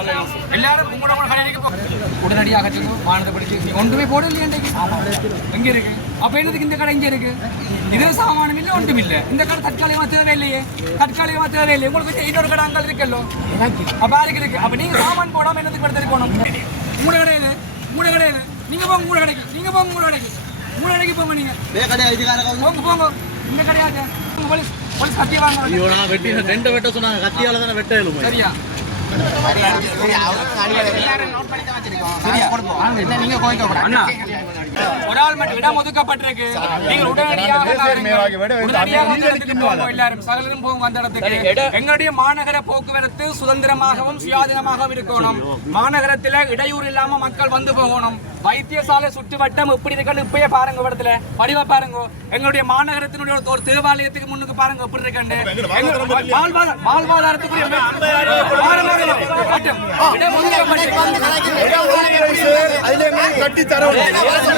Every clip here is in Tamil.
எல்லாரும் உங்களோட கூட கடைக்கு உடனடியாக படிச்சு. நீ ஒன்றுமே போடலையே எங்க இருக்கு? அப்ப என்னதுக்கு இந்த கடை இங்க இருக்கு? இது சாமானம் இல்ல ஒன்றும் இல்ல. இந்த கடை தற்காலிகமா தேவையில்லையே. தற்காலிகமா தேவையில்லை உங்களுக்கு இன்னொரு கடை அங்கே இருக்கல்லோ? அப்ப யாருக்கு இருக்கு? அப்ப நீங்க சாமான் போடாம என்னதுக்கு படுத்து போகணும்? மூணு கடை இது. மூணு கடை இது. நீங்க போங்க மூணு கடைக்கு. நீங்க போங்க மூணு கடைக்கு. மூணு கடைக்கு போங்க நீங்க. போங்க போங்க. இந்த கடையாங்க போலீஸ் போலீஸ் கத்தி வாங்க ஐயோ நான் வெட்டி ரெண்டு வெட்ட சொன்னாங்க. கத்தியால தானே வெட்ட சரியா? அண்ணா, ஒரு ஆள் மட்டும் இடம் ஒதுக்கப்பட்டிருக்கு நீங்கள் உடனடியாக நாங்கள் உடனடியாக அந்த இடத்துக்கு போங்க எல்லாரும் சகலரும் போங்க அந்த இடத்துக்கு எங்களுடைய மாநகர போக்குவரத்து சுதந்திரமாகவும் சுயாதீனமாகவும் இருக்கணும் மாநகரத்துல இடையூறு இல்லாம மக்கள் வந்து போகணும் வைத்தியசாலை சுற்றுவட்டம் எப்படி இருக்குன்னு இப்பயே பாருங்க இடத்துல வடிவ பாருங்க எங்களுடைய மாநகரத்தினுடைய ஒரு- தேவாலயத்துக்கு முன்னுக்கு பாருங்க எப்படி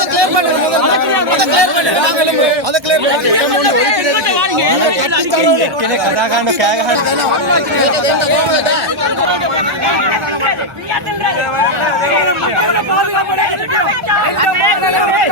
வாழ்வாதாரத்துக்குரிய மாநகரம் மட்டும் இடம் ஒதுக்கப்பட்டிருக்கு. ஒரு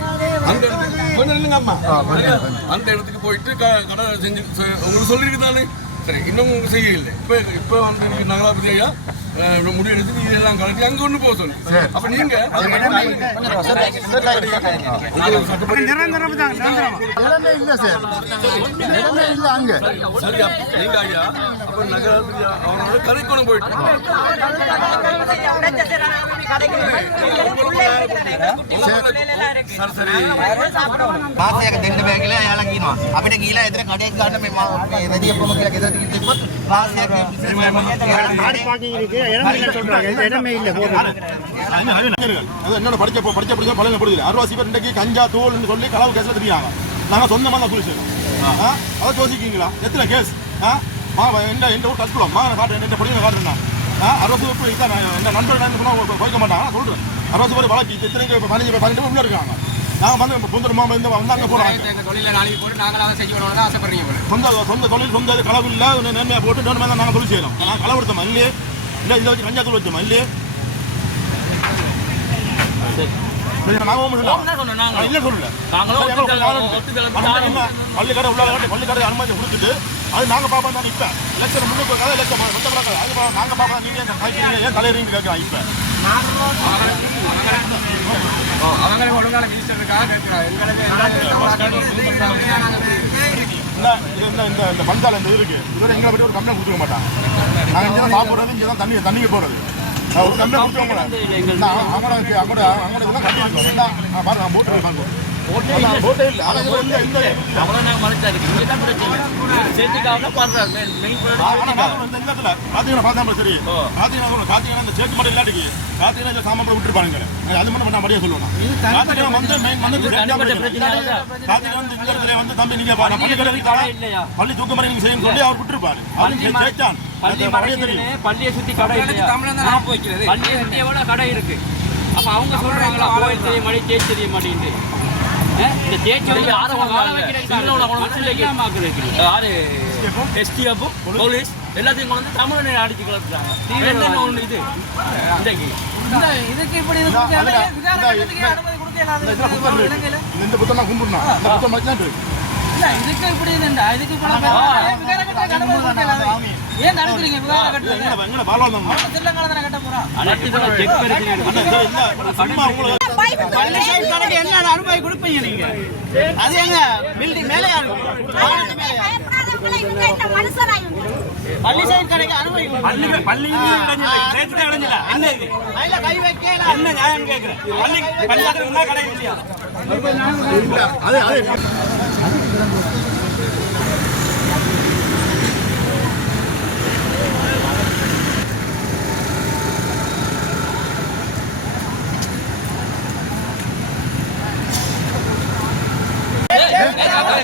நல்ல இடம் இருக்கு அந்த இடத்துக்கு கொஞ்சம் அம்மா. அந்த இடத்துக்கு போயிட்டு கடை செஞ்சு உங்களுக்கு சொல்லியிருக்கு தானே சரி இன்னும் உங்களுக்கு செய்யல இப்போ இப்போ வந்து நகராபதி ஐயா முடிவு எடுத்து இதெல்லாம் கலட்டி அங்க ஒண்ணு போக சொல்லு அப்ப நீங்க நிரந்தரம் தான் நிரந்தரம் எல்லாமே இல்ல அப்படி கீழே எதிர கடைக்கு காட்ட போய் வெளியே போக என்னோட படிக்க படிக்க படிச்சா பலன் படுது அறுபது பேர் இன்றைக்கு கஞ்சா தோல்னு சொல்லி கலவு கேஸ்ல தெரியாங்க நாங்க சொந்தமா தான் குளிச்சு அதை யோசிக்கீங்களா எத்தனை கேஸ் என்ன எந்த ஊர் கற்றுக்கலாம் மா நான் காட்டுறேன் என்ன படிக்க காட்டுறேன் அறுபது பேர் இதான் என் நண்பர் என்ன சொன்னா போய்க்க மாட்டாங்க சொல்றேன் அறுபது பேர் வழக்கு இத்தனைக்கு பதினஞ்சு பதினெட்டு உள்ள இருக்காங்க நாங்க வந்து புந்தர் மாமா இந்த வந்து அங்க நாளைக்கு போட்டு நாங்களாக செஞ்சு ஆசைப்படுறீங்க சொந்த சொந்த தொழில் சொந்த களவு இல்லை. நேர்மையாக போட்டு நேர்மையாக தான் நாங்கள் தொழில் செய்யணும் நான் களவு எடுத்தோம் இல்லையே இல்லை இதை வச்சு கஞ்சா தூள் வச்சோம் இல்லையே. நாங்களும். பள்ளிக்கடை உள்ளால கட்டி பள்ளிக்கடை அனுமதி கொடுத்துட்டு அது நாங்க பாப்போம் தான் இப்ப. எலெக்ஷன் முன்னுக்கு கதை எலெக்ஷன் பிறகு அது பா- நாங்க பாப்போம் நீங்க ஏன் ஏன் தலையறீங்க கேட்கலாம் இப்ப? அவங்களே ஒழுங்கால மினிஸ்டருக்காக கேட்கிறாங்க எங்களுக்கு இந்த இந்த இந்த இந்த பஞ்சால இந்த இருக்கு இதுவரை எங்களை பற்றி ஒரு கம்ப்ளைண்ட் கொடுத்துக்க மாட்டாங்க. நாங்க இங்கே தான் சாப்பிடுறது இங்கே தான் தண்ணி தண்ணிக்கு போறது. நான் ஒரு கம்ப்ளைண்ட் கொடுத்துக்க மாட்டேன். நான் அவங்கள அவங்களோட அவங்களோட இதெல்லாம் கட்டியிருக்கோம். பாருங்க போட்டு பாருங்க. போட்டே இல்லை. ஆனால் இந்த இந்த அவ்வளோ நாங்கள் மறைச்சா இருக்கு இங்கே தான் பிரச்சனை. சேர்த்துக்காக பாடுறாங்க மெயின் ஆனா பாருங்க, இந்த இந்த இடத்துல பாத்தீங்கன்னா பார்த்தா சரி. பாத்தீங்கன்னா சொல்லுங்க, பாத்தீங்கன்னா இந்த சேத்து மட்டும் இல்லாட்டிக்கு பாத்தீங்கன்னா இந்த சாமான் விட்டுருப்பாங்க அது மட்டும் நான் மடியா சொல்லுவேன் வந்து மெயின் வந்து. பாத்தீங்கன்னா வந்து இந்த இடத்துல வந்து தம்பி பள்ளி கடை? பள்ளி தூக்க நீங்க செய்யணும் சொல்லி அவர் விட்டுருப்பாரு. அவர் ஜெயிச்சான். பள்ளி மடியா தெரியும் பள்ளியை கடை பள்ளியை கடை இருக்கு? அப்ப அவங்க சொல்றாங்களா கோயில் தெரிய மாட்டேன் தேய்ச்சி தெரிய மாட்டேங்குது இந்த தேய்ச்சி வந்து யாரை வாழ வாங்க. வைக்கிறதுக்கு சிங்கள உள்ள அது உலகத்துல இல்லாம ஆக்குறதுக்கு. யாரு எஸ்டி அப்போ போலீஸ் எல்லாத்தையும் கொண்டு வந்து தமிழனை அடிச்சு இது. இன்றைக்கு இதுக்கு இப்படி இந்த புத்தகம் இந்த புத்தகம் இல்ல இதுக்கு இப்படி இதுண்டா இதுக்கு இப்ப ஏன் தடுக்கிறீங்க விகார எங்கட பால்வான் தான் கட்ட போறோம் என்ன அனுமதி கொடுப்பீங்க நீங்க? அது எங்க? பில்டிங் மேலே பள்ளி சைடு கடைக்கு அனுமதி பள்ளி பள்ளி இடைஞ்சல இடைஞ்சல என்ன இது கை வைக்கல. என்ன நியாயம் கேக்குறேன் பள்ளி பள்ளி இருந்தா கடை இல்லையா? அது அது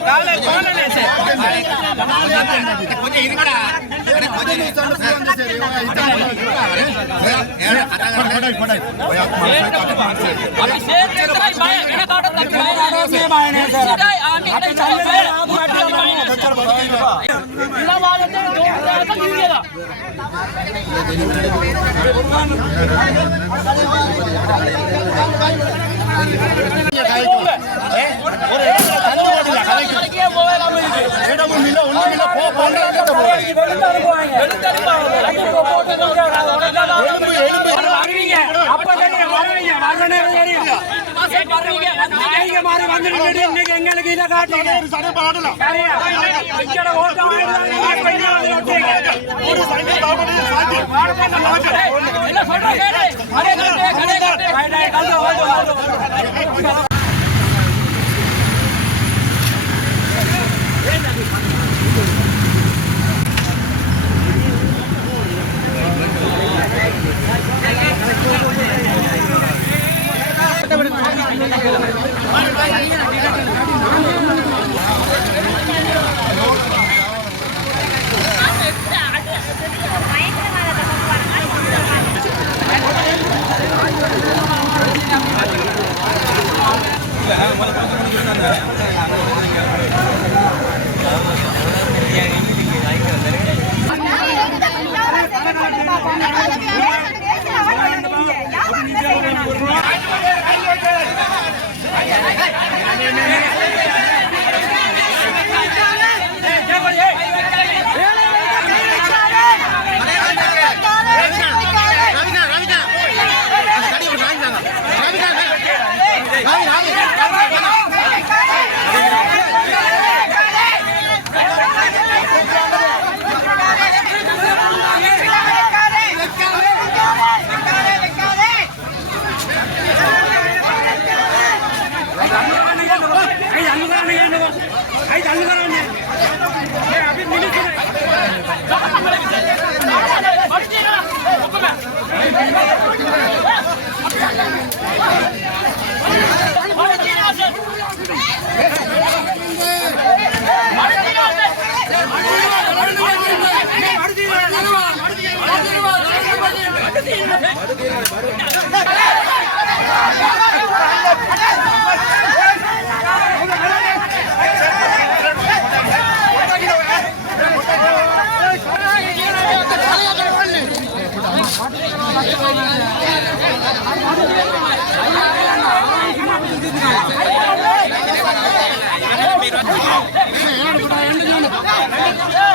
காலை காலை சார்? కొంచెం ఇది కూడా అభిషేక్ இடமும் இல்ல ஒண்ணும் இல்ல போ போன்னு வருவீங்க அப்ப தெரியும் வருவீங்க வரணும் தெரியும் எங்களுக்கு இதை காட்டுங்க சடை Gracias. Hey!